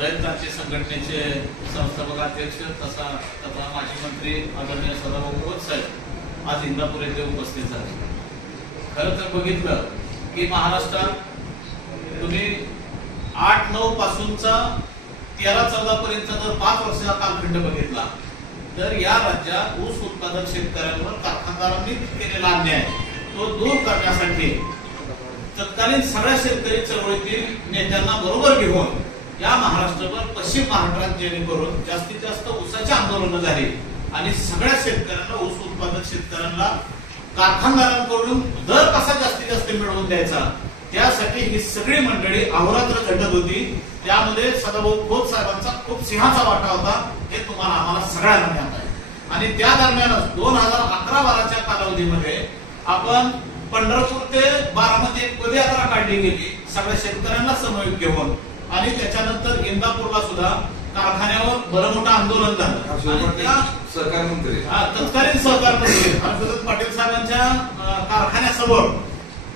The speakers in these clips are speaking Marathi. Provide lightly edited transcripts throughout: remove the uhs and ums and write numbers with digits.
रयत संघटनेचे संस्थापक अध्यक्ष तथा माजी मंत्री आदरणीय सदाभाऊ खोत साहेब आज इंदापूर येथे उपस्थित झाले। खरं तर बघितलं की महाराष्ट्रात तुम्ही 8-9 पासूनचा 13-14 पर्यंतचा जर 5 वर्षाचा कालखंड बघितला तर या राज्यात ऊस उत्पादक शेतकऱ्यांवर कारखानदारांनी केलेला अन्याय तो दूर करण्यासाठी तत्कालीन सगळ्या शेतकरी चळवळीतील नेत्यांना बरोबर घेऊन या महाराष्ट्रावर पश्चिम महाराष्ट्रात जेणेकरून जास्तीत जास्त ऊसाचे आंदोलन झाले आणि सगळ्या शेतकऱ्यांना ऊस उत्पादक शेतकऱ्यांना कारखानदारांकडून दर कसा जास्तीत जास्त मिळवून द्यायचा त्यासाठी ही सगळी मंडळी अहोरात्र झटत होती। त्यामध्ये सदाभाऊ खोत साहेबांचा खूप सिंहाचा वाटा होता हे तुम्हाला आम्हाला सगळ्यांना ज्ञात आहे। आणि त्या दरम्यानच 2011-12च्या कालावधीमध्ये आपण पंढरपूर ते बारामती एक पदयात्रा काढली गेली सगळ्या शेतकऱ्यांना समवेत घेऊन आणि त्याच्यानंतर इंदापूरला सुद्धा कारखान्यावर बरं मोठं आंदोलन झालं। सहकार मंत्री तत्कालीन सहकार मंत्री हर्षवर्धन पाटील साहेबांच्या कारखान्यासमोर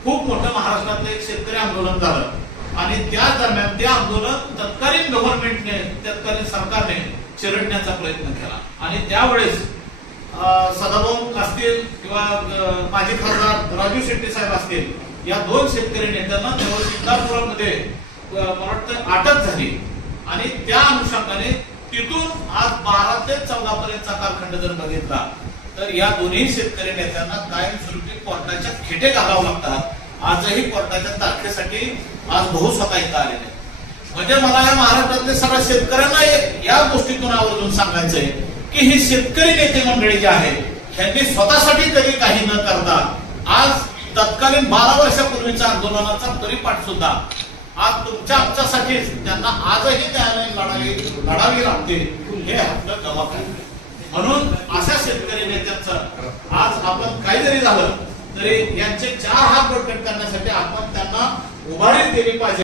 खूप मोठं महाराष्ट्रातलं एक शेतकरी आंदोलन झालं आणि त्या दरम्यान ते आंदोलन तत्कालीन गव्हर्नमेंटने तत्कालीन सरकारने चिरडण्याचा प्रयत्न केला आणि त्यावेळेस सदाभाऊ असतील किंवा माजी खासदार राजू शेट्टी साहेब असतील या 2 शेतकरी नेत्यांना त्यावेळेस इंदापुरामध्ये मला वाटतं अटक झाली आणि त्या अनुषंगाने तिथून आज 12 ते 14 पर्यंतचा कालखंड जर बघितला तर या दोन्ही शेतकरी नेत्यांना कायमस्वरूपी कोर्टाच्या खेटे घालावं लागतात। आजही कोर्टाच्या तारखेसाठी आज बहु स्वतः इथं आले नाही। म्हणजे मला या महाराष्ट्रातल्या सगळ्या शेतकऱ्यांना या गोष्टीतून आवर्जून सांगायचंय की ही शेतकरी नेते मंडळी जी आहे त्यांनी स्वतःसाठी कधी काही न करता आज तत्कालीन 12 वर्षापूर्वीच्या आंदोलनाचा परिपाठ सुद्धा आज तुमच्या आमच्यासाठी त्यांना आजही न्यायालयीन लढावी लागते हे आपलं गमक आहे। म्हणून अशा शेतकरी नेत्यांचं आज आपण काही जरी झालं तरी यांचे 4 हात बळकट करण्यासाठी आपण त्यांना उभारी दिली पाहिजे।